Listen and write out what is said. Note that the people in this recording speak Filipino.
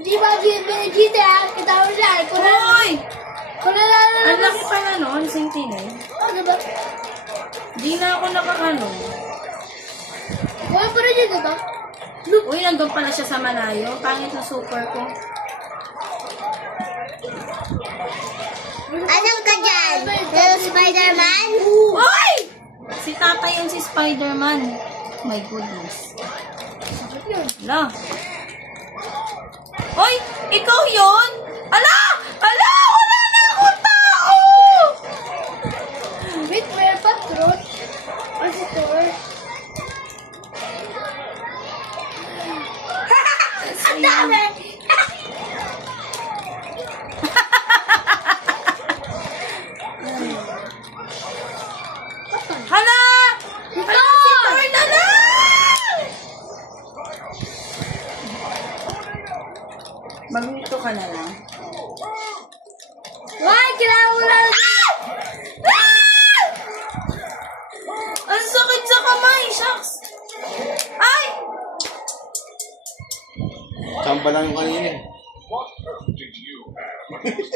Di ba Vegeta? Kita mo siya. Hoy! Ang Ang laki pala noon, Sentinel. Ano ba? Di na ako nakakano. Wala pa rin yun, diba? Uy, nandun pala siya sa malayo. Pangit na super ko. Anong ka dyan? Hello, Spider-Man? Uy! Si tatay yung si Spider-Man. My goodness. Sakit yun. Ala. Uy! Ikaw yun? Ala! Ala! Wala na akong tao! Wait, may patron. Kasi Thor. Ang dami! Hala! Hala! Si Thor na lang! Magluto ka na lang. Why? Kailangan mo lang. Ah! Ang sakit sa kamay, shucks! Ay! Samba lang yung kanina. What did you have?